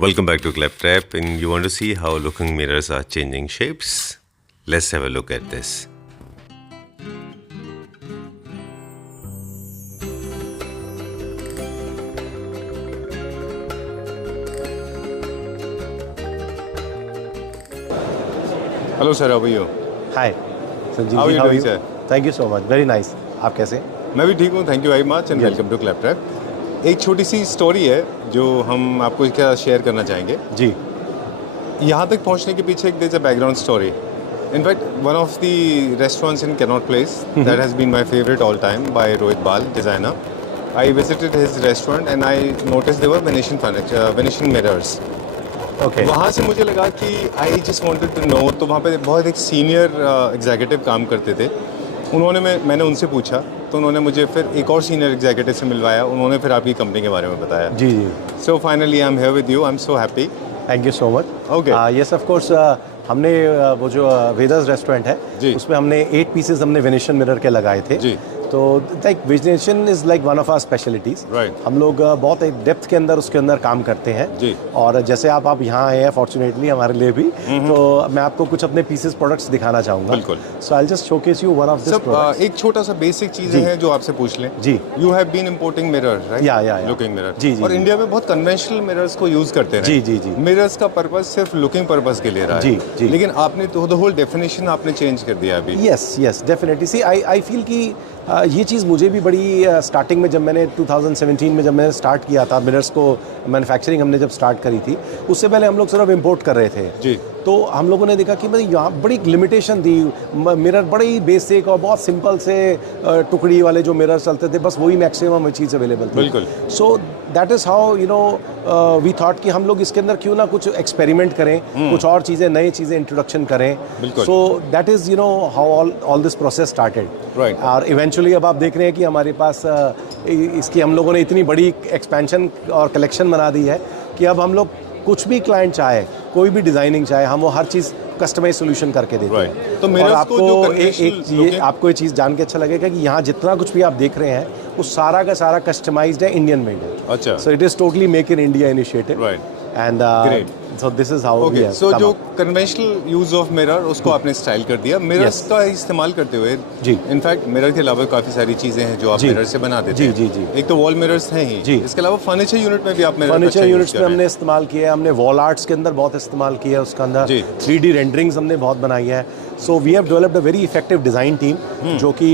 Welcome back to ClapTrap, and you want to see how looking mirrors are changing shapes? Let's have a look at this. Hello sir, how are you? Hi, Sanjeev. How are you how doing, sir? Thank you so much. Very nice. आप कैसे? मैं भी ठीक हूँ, thank you very much and Yes. Welcome to Claptrap. एक छोटी सी story है जो हम आपको क्या शेयर करना चाहेंगे। जी यहाँ तक पहुँचने के पीछे एक there is a background story. In fact one of the restaurants in Connaught Place that has been my favourite all time by Rohit Bal designer. I visited his restaurant and I notice there were vanishing mirrors. Okay वहाँ से मुझे लगा कि I just wanted to know, तो वहाँ पे बहुत एक सीनियर एग्जीक्यूटिव काम करते थे। मैंने उनसे पूछा तो उन्होंने मुझे फिर एक और सीनियर एग्जीक्यूटिव से मिलवाया। उन्होंने फिर आपकी कंपनी के बारे में बताया। जी जी so finally I am here with you, I am so happy. Thank you so much. Okay. Yes of course हमने वो जो वेदास रेस्टोरेंट जी। है उसमें हमने 8 पीसेस हमने वेनेशियन मिरर के लगाए थे। जी। तो like Venetian is like one of our specialities. Right. हम लोग बहुत एक डेप्थ के अंदर उसके अंदर काम करते हैं। जी। और जैसे आप यहाँ आए हैं फॉर्चुनेटली हमारे लिए भी, तो मैं आपको कुछ अपने पीसेस प्रोडक्ट्स दिखाना चाहूँगा। बिल्कुल। So I just showcase you one of this products. एक छोटा सा बेसिक चीज़ें जी। हैं जो आपसे पूछ लें। जी। You have been importing mirror right? Yeah. Looking mirror. जी, जी, और जी। इंडिया में बहुत कन्वेंशनल मिरर्स को यूज़ करते हैं। जी, जी, जी। मिरर्स का पर्पस सिर्फ लुकिंग पर्पस के लिए रहा है। जी, जी। लेकिन आपने तो द होल डेफिनेशन आपने चेंज कर दिया अभी। Yes definitely. See I feel कि ये चीज़ मुझे भी बड़ी स्टार्टिंग में जब मैंने 2017 में जब मैंने स्टार्ट किया था मिरर्स को मैन्युफैक्चरिंग हमने जब स्टार्ट करी थी, उससे पहले हम लोग सिर्फ इंपोर्ट कर रहे थे। जी। तो हम लोगों ने देखा कि भाई यहाँ बड़ी लिमिटेशन थी। मिरर बड़े ही बेसिक और बहुत सिंपल से टुकड़ी वाले जो मिरर चलते थे, बस वही मैक्सिमम चीज़ अवेलेबल थी। बिल्कुल। So that is how we thought कि हम लोग इसके अंदर क्यों ना कुछ एक्सपेरिमेंट करें, कुछ और चीज़ें नई चीज़ें इंट्रोडक्शन करें। बिल्कुल। So that is how all this process started. Right. और इवेंचुअली अब आप देख रहे हैं कि हमारे पास इसकी हम लोगों ने इतनी बड़ी एक्सपेंशन और कलेक्शन बना दी है कि अब हम लोग कुछ भी क्लाइंट चाहे, कोई भी डिज़ाइनिंग चाहे, हम वो हर चीज़ कस्टमाइज सोल्यूशन करके देते Right. हैं। तो और mirrors को आपको जो एक conventional ये looking- आपको ये चीज़ जान के अच्छा लगेगा कि यहाँ जितना कुछ भी आप देख रहे हैं वो सारा का सारा कस्टमाइज्ड है, इंडियन मेड है। अच्छा। So it is totally make in India initiative. Right. And Great. So this is how we okay, have so come जो up. Conventional use of mirror उसको आपने स्टाइल कर दिया। Mirrors Yes. का इस्तेमाल करते हुए जी। इनफैक्ट मिरर के अलावा काफ़ी सारी चीज़ें हैं जो आप जी। मिरर से बना देते जी, हैं। जी, जी। एक तो वॉल मिरर्स हैं ही। जी। इसके अलावा फर्नीचर यूनिट में भी आप मिरर फर्नीचर यूनिट्स में हमने इस्तेमाल किया है, हमने वॉल आर्ट्स के अंदर बहुत इस्तेमाल किया है, उसके अंदर जी। 3D रेंडरिंग्स हमने बहुत बनाई है। So we have developed a very effective design team जो कि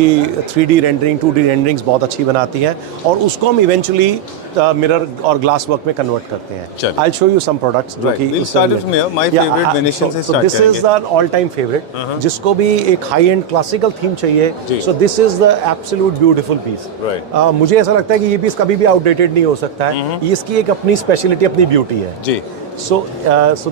3D रेंडरिंग 2D रेंडरिंग्स बहुत अच्छी बनाती है और उसको हम इवेंचुअली मिरर और ग्लास वर्क में कन्वर्ट करते हैं। चलिए। I show you some products जो Right. कि We'll start it from here. My favorite Venetian से start दिस इज करेंगे। द ऑल टाइम फेवरेट, जिसको भी एक हाई एंड क्लासिकल थीम चाहिए। जी। So this is the absolute beautiful piece. Right. मुझे ऐसा लगता है कि ये पीस कभी भी आउटडेटेड नहीं हो सकता है। ये इसकी एक अपनी स्पेशलिटी, अपनी ब्यूटी है। जी। So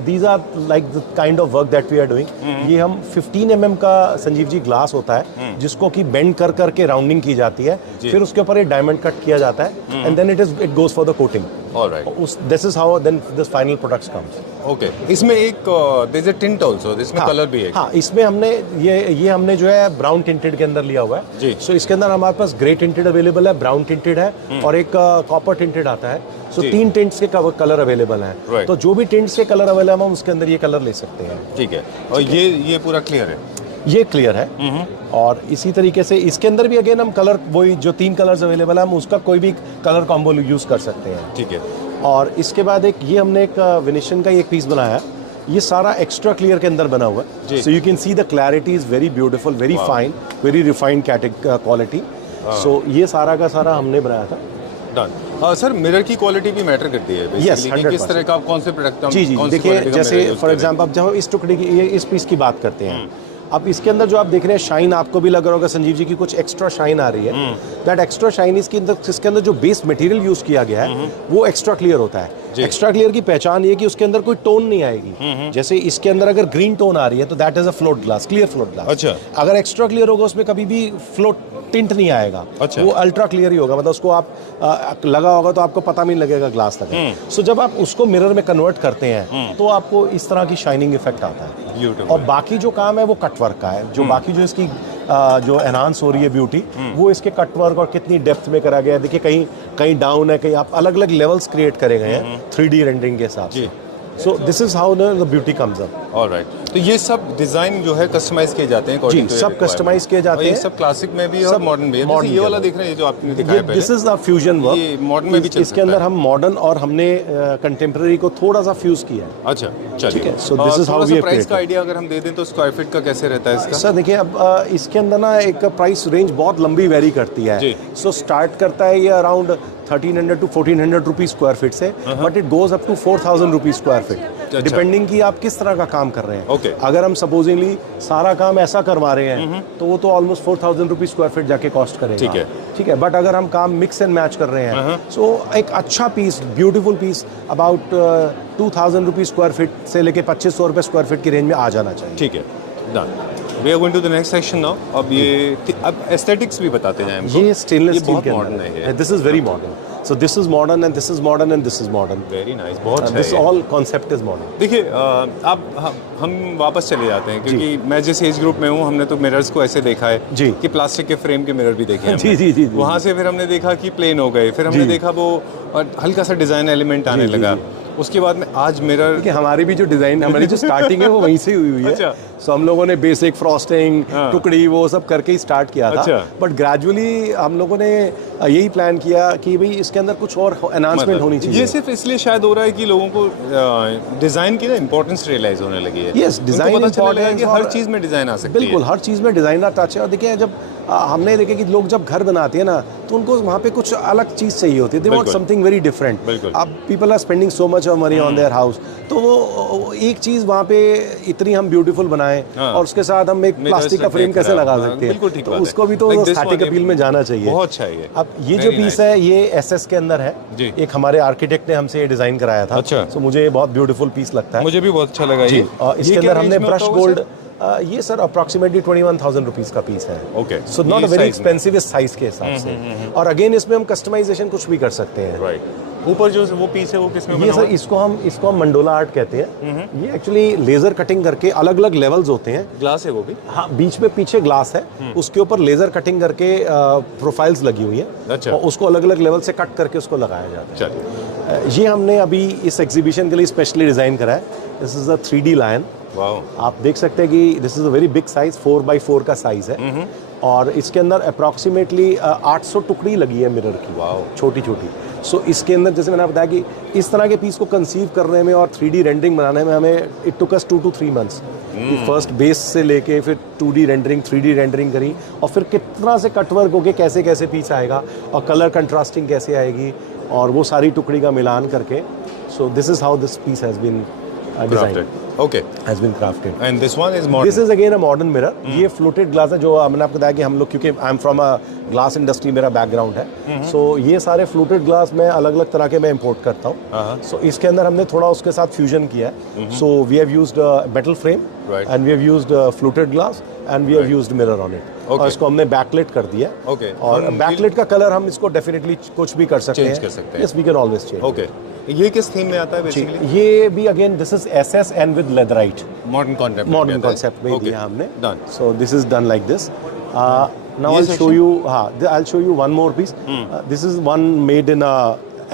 these are like the kind of work that we are doing. ये हम 15 mm का संजीव जी ग्लास होता है जिसको कि बेंड कर करके राउंडिंग की जाती है, फिर उसके ऊपर एक डायमंड कट किया जाता है and then it goes for the coating. Alright. This is how then this final products comes. Okay, इसमें एक there is a tint also, इसमें कलर भी है। हाँ, इसमें हमने ये हमने जो है ब्राउन टिंटेड के अंदर लिया हुआ है। जी। सो इसके अंदर हमारे पास ग्रे टिंटेड अवेलेबल है, ब्राउन टिंटेड है और एक कॉपर टिंटेड आता है। सो जी। 3 टिंट्स के कलर अवेलेबल हैं। Right. तो जो भी टिंट्स के कलर अवेलेबल हैं हम उसके अंदर ये कलर ले सकते हैं। ठीक है, और ये पूरा क्लियर है। ये क्लियर है। और इसी तरीके से इसके अंदर भी अगेन हम कलर वही जो 3 कलर्स अवेलेबल है हम उसका कोई भी कलर कॉम्बो यूज कर सकते हैं। ठीक है। और इसके बाद ये हमने एक वेनेशियन का एक पीस बनाया है। ये सारा एक्स्ट्रा क्लियर के अंदर बना हुआ जी। है। So you can see the clarity is very beautiful, very fine, very refined quality. सो ये सारा का सारा हमने बनाया था। डन। सर, मिरर की क्वालिटी भी मैटर करती है Yes, basically, कि 100%। किस तरह का आप कौन से प्रोडक्ट जी देखिए, जैसे फॉर एग्जांपल अब जब इस टुकड़े की इस पीस की बात करते हैं, अब इसके अंदर जो आप देख रहे हैं शाइन, आपको भी लग रहा होगा संजीव जी की कुछ एक्स्ट्रा शाइन आ रही है। दैट एक्स्ट्रा शाइन इसके अंदर जो बेस मटेरियल यूज किया गया है वो एक्स्ट्रा क्लियर होता है। एक्स्ट्रा क्लियर की पहचान ये कि उसके अंदर कोई टोन नहीं आएगी। जैसे इसके अंदर अगर ग्रीन टोन आ रही है तो that is a float glass, clear float glass. अच्छा। अगर एक्स्ट्रा क्लियर होगा उसमें कभी भी फ्लोट टिंट नहीं आएगा। अच्छा। वो अल्ट्रा क्लियर ही होगा, मतलब उसको आप लगा होगा तो आपको पता भी नहीं लगेगा ग्लास लगा। सो जब आप उसको मिरर में कन्वर्ट करते हैं तो आपको इस तरह की शाइनिंग इफेक्ट आता है। Beautiful. और बाकी जो काम है वो कट वर्क का है। जो बाकी जो इसकी जो एनहांस हो रही है ब्यूटी, वो इसके कट वर्क और कितनी डेप्थ में करा गया है। देखिए कहीं कहीं डाउन है, कहीं आप अलग अलग लेवल्स क्रिएट करे गए हैं 3D रेंडरिंग के हिसाब से। सो this is how the beauty comes up. Alright, तो ये सब डिजाइन जो है कस्टमाइज किए जाते हैं जी, सब कस्टमाइज किए जाते हैं। ये सब क्लासिक में भी और मॉडर्न भी है। जैसे ये वाला देख रहे हैं जो आपने दिखाया पहले, this is the fusion work. ये मॉडर्न में भी चल इसके अंदर हम मॉडर्न और हमने कंटेम्प्रेरी को थोड़ा सा फ्यूज किया है। अच्छा, चलिए। ठीक है, so this is how we have price created. का आइडिया अगर हम दे दें तो स्क्वायर फीट का कैसे रहता है इसका? सर देखिए, अब इसके अंदर ना एक प्राइस रेंज बहुत लंबी वेरी करती है। जी। सो स्टार्ट करता है ये around 1300 to 1400 rupees square feet से, but it goes up to 4000 rupees square feet, depending कि आप किस तरह का काम कर रहे हैं। Okay. अगर हम सपोजिंगली सारा काम ऐसा करवा रहे हैं तो वो तो ऑलमोस्ट 4000 रुपीज स्क्वायर फीट जाके कॉस्ट करेगा। ठीक है। ठीक है, बट अगर हम काम मिक्स एंड मैच कर रहे हैं, सो एक अच्छा piece, beautiful piece about 2000 rupees square feet से लेके 2500 रुपये स्क्वायर फीट की रेंज में आ जाना चाहिए। ठीक है, done. We are going to the next section now. अब ये अब एस्थेटिक्स भी बताते हैं हमको। ये स्टेनलेस स्टील बहुत के मॉडर्न है ये। This is very modern. So this is modern and this is modern and this is modern. Very nice, बहुत अच्छा दिस है ये। All concept is modern. देखिए अब हम वापस चले जाते हैं, क्योंकि मैं जिस एज ग्रुप में हूँ हमने तो मिरर्स को ऐसे देखा है जी। कि प्लास्टिक के फ्रेम के मिरर भी देखे हैं जी, हमने। जी, जी, जी। वहाँ से फिर हमने देखा कि प्लेन हो गए, फिर हमने जी। देखा वो हल्का सा डिजाइन एलिमेंट आने जी, जी, लगा। जी। उसके बाद में आज मिरर कि हमारी भी जो डिजाइन, हमारी जो स्टार्टिंग है वो वहीं से हुई है। अच्छा। सो हम लोगों ने बेसिक फ्रॉस्टिंग, हाँ। टुकड़ी, वो सब करके ही स्टार्ट किया था। अच्छा। बट ग्रेजुअली हम लोगों ने यही प्लान किया कि भाई इसके अंदर कुछ और एनहांसमेंट होनी चाहिए। ये सिर्फ इसलिए शायद हो रहा है कि लोगों को डिजाइन की ना इंपॉर्टेंस रियलाइज होने लगी है। Yes, उनको design पता चलने लगा कि importance हर और- चीज में डिजाइन आ सकती है। बिल्कुल, हर चीज़ में डिज़ाइनर टच है। और देखिए जब हमने देखे कि लोग जब घर बनाते हैं ना, तो उनको वहाँ पे कुछ अलग चीज़ चाहिए होती है। दे वांट बिल्कुल। Something very different. बिल्कुल। अब people are spending so much of money on their house, तो वो एक चीज़ वहाँ पे इतनी हम ब्यूटीफुल बनाएं, हाँ। और उसके साथ हम एक Mirrors प्लास्टिक का रखने फ्रेम कैसे खराब। लगा हाँ, सकते हैं? बिल्कुल ठीक तो बात है। उसको भी तो Like this static one, appeal में जाना चाहिए। बहुत अच्छा है ये। अब ये जो Very पीस nice. है ये एसएस के अंदर है। जी। एक हमारे आर्किटेक्ट ने हमसे ये डिज़ाइन कराया था। अच्छा। सो मुझे ये बहुत ब्यूटीफुल पीस लगता है। मुझे भी बहुत अच्छा लगा जी। ये। और इसके ये क्या अंदर हमने range में ब्रश होता होगा गोल्ड, सर? ये सर अप्रॉक्सीमेटली 21,000 रुपीज़ का पीस है। Okay. सो नॉट ये अ वेरी size में। एक्सपेंसिव इस साइज के हिसाब से। और अगेन इसमें हम कस्टमाइजेशन कुछ भी कर सकते हैं। राइट। ऊपर जो वो पीस है वो किसमें ये बना सर हुआ है? इसको हम मंडोला आर्ट कहते हैं। ये एक्चुअली लेजर कटिंग करके अलग अलग लेवल्स होते हैं। ग्लास है वो भी? हाँ, बीच में पीछे ग्लास है, उसके ऊपर लेजर कटिंग करके प्रोफाइल्स लगी हुई है। अच्छा। और उसको अलग अलग लेवल से कट करके उसको लगाया जाता है। चलिए। ये हमने अभी इस एग्जीबिशन के लिए स्पेशली डिज़ाइन करा है। This is a 3D lion. Wow. आप देख सकते हैं कि this is a very big size, 4x4 का साइज है। और इसके अंदर अप्रॉक्सीमेटली 800 टुकड़ी लगी है मिरर की। वाओ। छोटी छोटी। सो इसके अंदर जैसे मैंने बताया कि इस तरह के पीस को कंसीव करने में और 3D रेंडरिंग बनाने में हमें it took us 2 to 3 months। First base से लेके फिर 2D रेंडरिंग, 3D रेंडरिंग करी, और फिर कितना से कटवर्क होके कैसे कैसे पीस आएगा और कलर कंट्रास्टिंग कैसे आएगी, और वो सारी टुकड़ी का मिलान करके। So this is how this piece has been designed, okay. Has been crafted. And this one is this modern. Is again a modern mirror. ये फ्लोटेड ग्लास है, जो मैंने आपको बताया कि हम लोग, क्योंकि I am from a glass industry, मेरा बैकग्राउंड है। सो ये सारे फ्लोटेड ग्लास मैं अलग अलग तरह के मैं इंपोर्ट करता हूँ। सो इसके अंदर हमने थोड़ा उसके साथ फ्यूजन किया है। So we have used metal frame Right. And we have used floated glass and we have used mirror on it. और इसको हमने बैकलाइट कर दिया। Okay. और हम बैकलाइट का कलर हम इसको डेफिनेटली कुछ भी कर सकते हैं। Change कर सकते हैं। Yes, we can always change. Okay. ये किस थीम में आता है बेसिकली? ये भी again this is SS and with leatherette. Modern concept. Modern concept में दिया हमने। Done. So this is done like this. Now ये आई शो section? यू, हाँ, I show you one more piece. This is one made in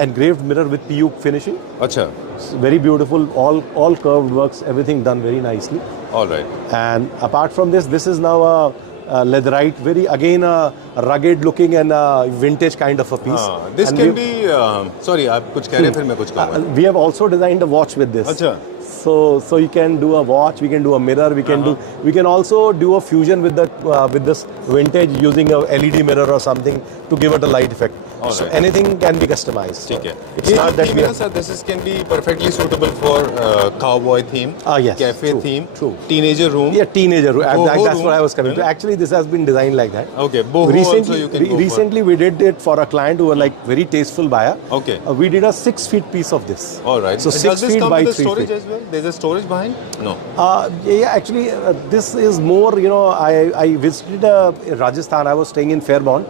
engraved mirror with PU finishing. अच्छा। It's very beautiful, all curved works, everything done very nicely. Alright. And apart from this, this is now a leatherite, very again a rugged looking and a vintage kind of a piece. This And can we- be sorry, आप कुछ कह रहे हैं फिर मैं कुछ कहूँगा। we have also designed a watch with this. अच्छा। So you can do a watch, we can do a mirror, we can also do a fusion with this vintage using a LED mirror or something to give it a light effect. So Alright. anything can be customized. ठीक है। It's not that we are, sir this can be perfectly suitable for cowboy theme, yes, cafe true, theme, true. Teenager room. yeah, teenager. Boho That's room, what I was coming to. है ना? Actually, this has been designed like that. Okay, boho also you can go for. Recently we did it for a client who were like very tasteful buyer. Okay. We did a 6 feet piece of this. Alright. So 6 Does this feet come by with a 3 storage feet. as well? There's a storage behind? No. Yeah, actually, this is more, I visited Rajasthan. I was staying in Fairborn,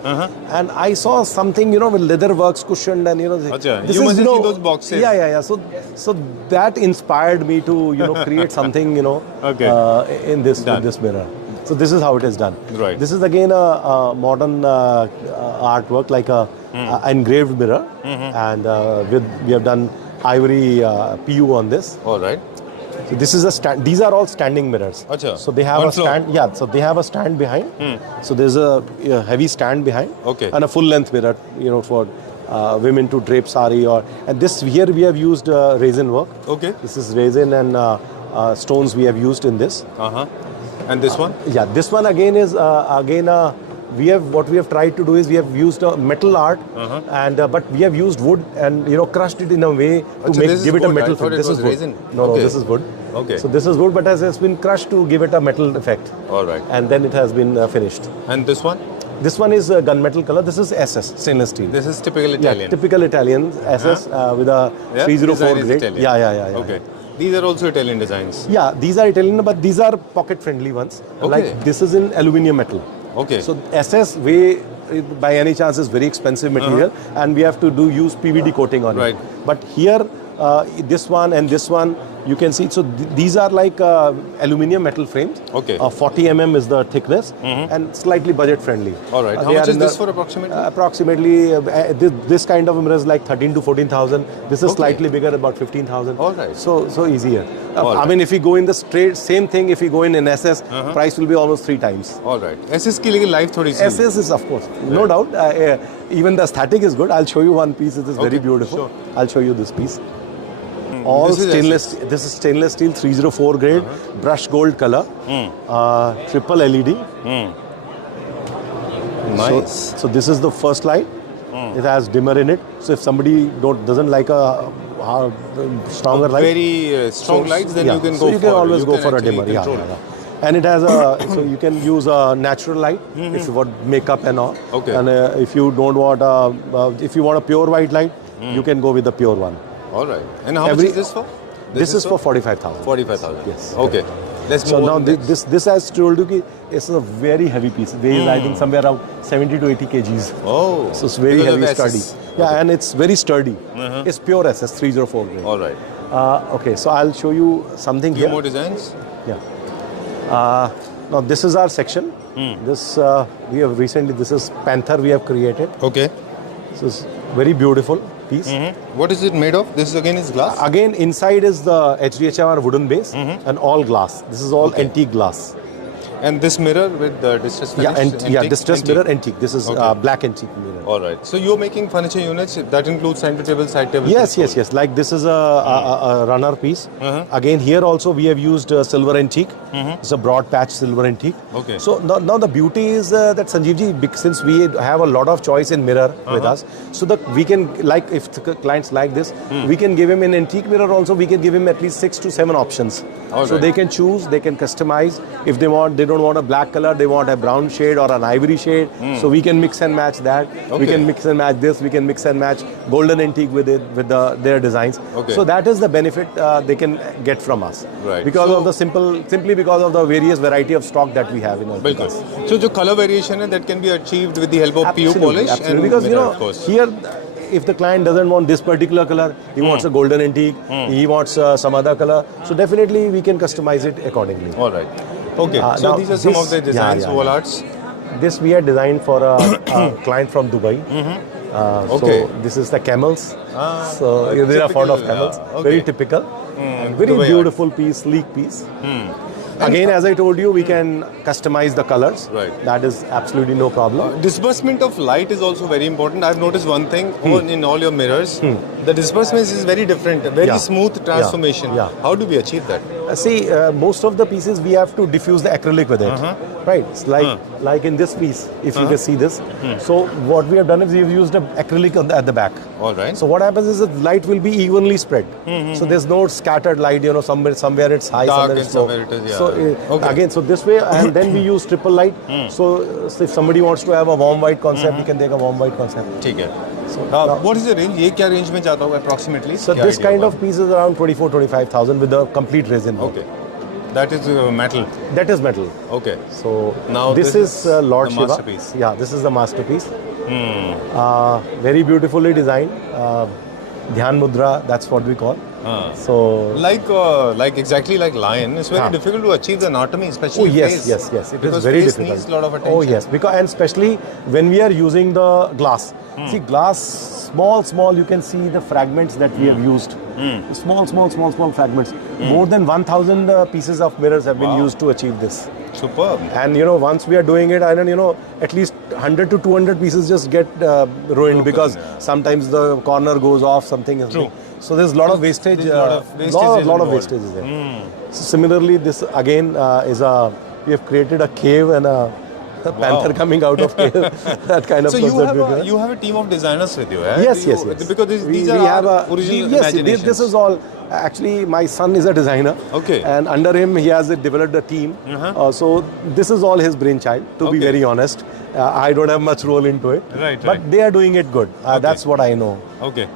and I saw something, with leather works cushioned, and Achha, this you is, must have seen those boxes. Yeah. So that inspired me to, create something, Okay. in this Done. with this mirror. So this is how it is done. Right. This is again a modern artwork, like a engraved mirror, and we have done ivory PU on this. All right. So this is a stand. These are all standing mirrors. Acha. So they have On a floor. stand. Yeah. So they have a stand behind. So there's a heavy stand behind. Okay. And a full length mirror, for women to drape sari and this here we have used resin work. Okay. This is resin and stones we have used in this. And this one? Yeah. This one again is what we have tried to do is we have used a metal art and but we have used wood and crushed it in a way to this is give it a wood. metal I thought effect. it This was is wood. resin. No, Okay. this is wood. Okay. So this is wood, but has been crushed to give it a metal effect. All right. And then it has been finished. And this one? This one is gunmetal color. This is SS, stainless steel. This is typical Italian. Yeah, typical Italian SS with a Yeah? 304 Design is grade. Italian. Yeah. Okay. These are also Italian designs. Yeah, these are Italian, but these are pocket-friendly ones. Okay. Like this is in aluminium metal. Okay. So SS by any chance is very expensive material, and we have to use PVD coating on Right. it. But here, this one and this one, you can see. So these are like aluminium metal frames. Okay. 40 mm is the thickness, and slightly budget-friendly. All right. How They much are is in this the- for approximately? Approximately, this kind of mirror is like 13 to 14,000. This is Okay. slightly bigger, about 15,000. All right. So easier. All I right. mean, if we go in the straight, same thing. If we go in SS, price will be almost 3 times. All right. SS के लिए life थोड़ी सी. SS is of course, no doubt. Even the aesthetic is good. I'll show you one piece. It is very Okay, beautiful. sure. I'll show you this piece. All This is stainless. This is stainless steel 304 grade, brushed gold color, triple LED. Nice. So this is the first light. It has dimmer in it. So if somebody doesn't like a stronger light, Very strong lights, then yeah. you can So go you can for always go for a actually dimmer. Yeah, control yeah, it. yeah. And it has a so you can use a natural light if you want makeup and all. Okay. And if you don't want if you want a pure white light, you can go with the pure one. All right. And how much is this for? This is for 45,000. 45,000. Yes. Okay. Let's So move now on next. this has told you ki it's a very heavy piece. Weighs I think somewhere around 70 to 80 kgs. Oh. So it's very because of heavy, SS. sturdy. Yeah, and it's very sturdy. It's pure SS 304 grade. All right. Okay, so I'll show you something Few here. more designs. Yeah. Now this is our section. This we have recently. This is Panther we have created. Okay. This is very beautiful piece. What is it made of? This again is glass. Again, inside is the HDHMR wooden base and all glass. This is all antique glass. And this mirror with the distress finish. Yeah, distressed antique. mirror antique. This is Okay. black antique mirror. All right. So you're making furniture units that includes center table, side table. Yes. Like this is a runner piece. Again, here also we have used silver antique. It's a broad patch silver antique. Okay. So now the beauty is that Sanjeev ji, since we have a lot of choice in mirror with us, so that we can if the clients like this, we can give him an antique mirror. Also, we can give him at least 6 to 7 options. All So right. they can choose, they can customize. If they don't want a black color, they want a brown shade or an ivory shade. So we can mix and match that. We Okay. can mix and match this. We can mix and match golden antique with it with their designs. Okay. So that is the benefit they can get from us. Right. Because So- of the simply because of the various variety of stock that we have in our Bilkul. business. So the color variation है, that can be achieved with the help of PU Absolutely, polish absolutely. and Because mirror, of course. here, if the client doesn't want this particular color, he wants a golden antique, he wants some other color. So definitely we can customize it accordingly. All right. Okay. So now these are some this- of the designs, yeah. wall arts. This we had designed for a client from Dubai. Okay. So this is the camels. So they are fond of typical, camels. okay. Very typical. Very Dubai beautiful piece, sleek piece. Again, as I told you, we can customize the colors. Right. That is absolutely no problem. Disbursement of light is also very important. I've noticed one thing in all your mirrors. The disbursement is very different, very Yeah. smooth transformation. Yeah. How do we achieve that? See, most of the pieces we have to diffuse the acrylic with it, right? It's like in this piece, if you can see this. So what we have done is we've used an acrylic at the back. All right. So what happens is the light will be evenly spread. So there's no scattered light. Somewhere it's high, Dark somewhere and it's low. somewhere it is, yeah. So Okay. again, so this way, and then we use triple light. So if somebody wants to have a warm white concept, we can take a warm white concept. ठीक है. So, What is the range? ये क्या range में जाता होगा approximately? so क्या this idea kind होगा? of piece is around 24,000-25,000 with the complete resin. work. Okay. That is metal. That is metal. Okay. So Now this this is is Lord the Shiva. masterpiece. Yeah, this is the masterpiece. Very beautifully designed. Dhyan Mudra, that's what we call. So Like exactly like lion, it's very difficult to achieve the anatomy, especially face. yes. It is Because very face difficult. needs a lot of attention. Oh yes, because and especially when we are using the glass. See, glass, small. You can see the fragments that we have used. Small fragments. More than 1,000 pieces of mirrors have been used to achieve this. Superb. And once we are doing it, I don't at least 100 to 200 pieces just get ruined because sometimes the corner goes off, something is True. So there's a lot of wastage. There's a lot of wastage lot of involved. wastage is there. So similarly, this again we have created a cave and a panther coming out of cave. That kind of So concept we have. you have a team of designers with you, eh? Yes. Because these we are have our original imaginations. this is all. Actually, my son is a designer. Okay. And under him, he has developed a team. So this is all his brainchild, to be Okay. very honest. I don't have much role into it. Right. But they are doing it good. That's what I know. Okay.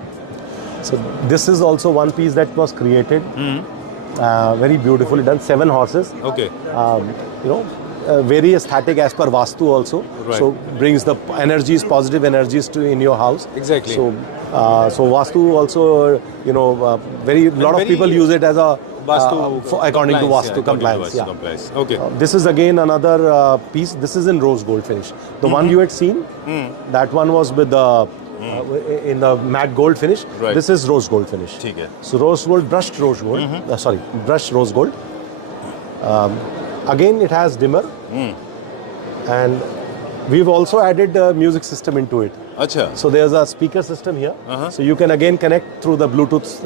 So this is also one piece that was created. Very beautifully done. 7 horses. Okay. Very aesthetic as per Vastu also. Right. So brings the energies, positive energies in your house. Exactly. So Vastu also, very lot of very people use it as a Vastu according to compliance, Vastu compliance. Vastu compliance. Okay. This is again another piece. This is in rose gold finish. The one you had seen, that one was with the in the matte gold finish. Right. This is rose gold finish. ठीक है. So rose gold, brushed rose gold. Brushed rose gold. Again, it has dimmer, and we've also added the music system into it. Acha. So there's a speaker system here. So you can again connect through the Bluetooth,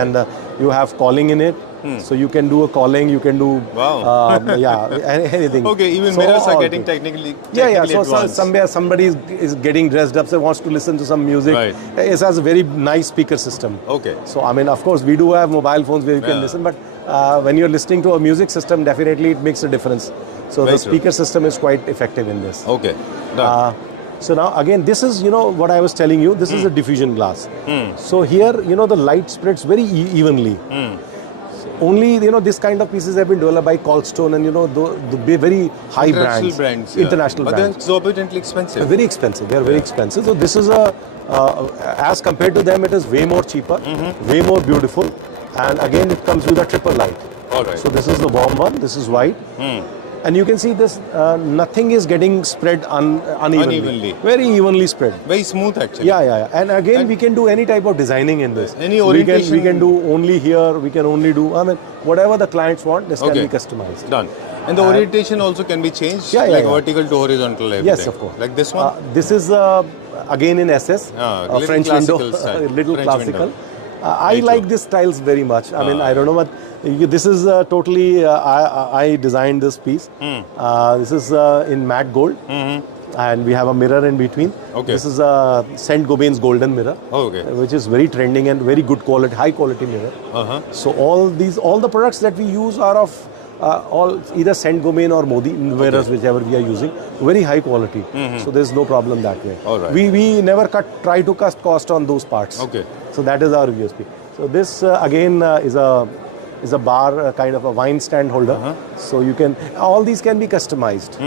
and you have calling in it. So you can do a calling, you can do anything. Okay, even So mirrors are all getting good. technically So advanced. somewhere somebody is getting dressed up, so wants to listen to some music. Right. It has a very nice speaker system. Okay. So I mean, of course, we do have mobile phones where you can listen, but when you're listening to a music system, definitely it makes a difference. So Very the speaker system is quite effective in this. Okay. Done. So now again, this is what I was telling you. This is a diffusion glass. So here, the light spreads very evenly. Only this kind of pieces have been developed by Colstone and the very high International brands. yeah. International but brands. they're exorbitantly expensive. Very expensive. They are very expensive. So this is as compared to them, it is way more cheaper, way more beautiful, and again it comes with a triple light. All right. So this is the warm one. This is white. And you can see this, nothing is getting spread unevenly. Unevenly. Very evenly spread. Very smooth actually. Yeah. And again, we can do any type of designing in this. Any orientation. We can do only here. We can only do, whatever the clients want, this can Okay. be customized. Done. And the orientation also can be changed, Yeah. vertical to horizontal. Everything. Yes, of course. Like this one. This is again in SS, little French window, classical style. little French classical. window. I like these styles very much. I mean, I don't know, but this is totally, I designed this piece. This is in matte gold. And we have a mirror in between. Okay. This is a Saint Gobain's golden mirror, Okay. which is very trending and very good quality, high quality mirror. So all the products that we use are of all either Saint Gobain or Modi mirrors, whichever we are using, very high quality. So there's no problem that way. All right. We never try to cut cost on those parts. Okay. So that is our USP. So this again is a bar, kind of a wine stand holder. So you can, all these can be customized.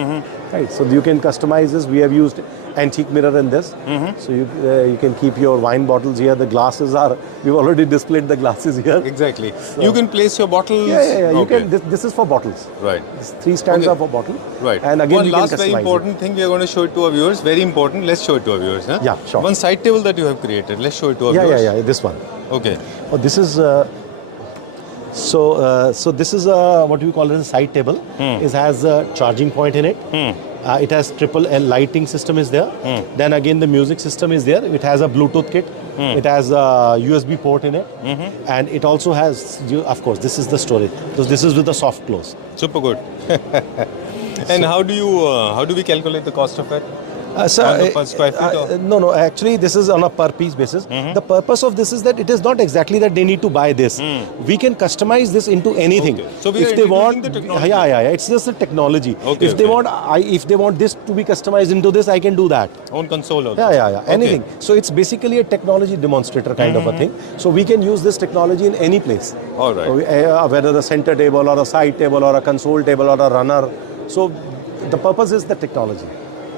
Right. So you can customize this. We have used antique mirror in this. So you can keep your wine bottles here. The glasses are, we've already displayed the glasses here. Exactly. You can place your bottles. Yeah. You Okay. can. This is for bottles. Right. These 3 stands Okay. are for bottle. Right. And again, one we can last customize very it. important thing we are going to show it to our viewers. Very important. Let's show it to our viewers. Huh? Yeah, sure. One side table that you have created. Let's show it to our viewers. Yeah. This one. Okay. Oh, this is so this is what we call as a side table. It has a charging point in it. It has triple L lighting system is there. Then again the music system is there. It has a Bluetooth kit. It has a USB port in it, and it also has, of course, this is the storage. So this is with the soft close. Super good. And how do we calculate the cost of it? On the per square feet or? No. Actually, this is on a per piece basis. The purpose of this is that it is not exactly that they need to buy this. We can customize this into anything. Okay. So we are if they want, introducing the technology. yeah. It's just a technology. Okay, if they want this to be customized into this, I can do that. On console also. Yeah. Okay. Anything. So it's basically a technology demonstrator kind of a thing. So we can use this technology in any place. All right. Whether the center table or a side table or a console table or a runner. So the purpose is the technology.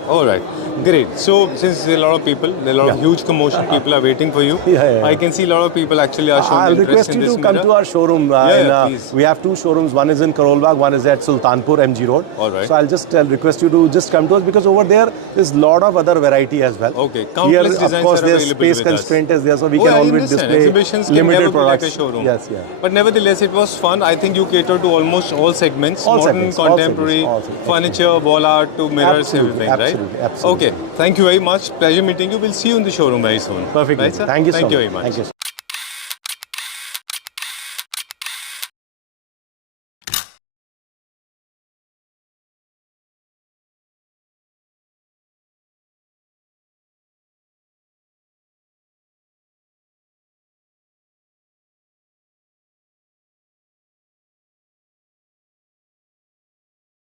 All right. Great. So, since there are a lot of people, there are a lot of Yeah. huge commotion, people are waiting for you. Yeah. I can see a lot of people actually are showing I'll interest request in you this to come mirror. to our showroom. Please. We have two showrooms. One is in Karol Bagh, one is at Sultanpur MG Road. All right. So I'll just request you to just come to us because over there there's a lot of other variety as well. Okay. Here, Countless of designs course, are there's available space with us. constraint is there, so we Oh, can I always understand. display Exhibitions can limited never be products. like a showroom. Yes, yeah. But nevertheless, it was fun. I think you cater to almost all segments, All modern, segments, all contemporary, segments, all segments. furniture, wall art to mirrors, Absolutely, everything, absolutely, right? absolutely. Okay. Thank you very much. Pleasure meeting you. We'll see you in the showroom very soon. Perfect. Right, sir? Thank you so Thank you much. very much. Thank you so much.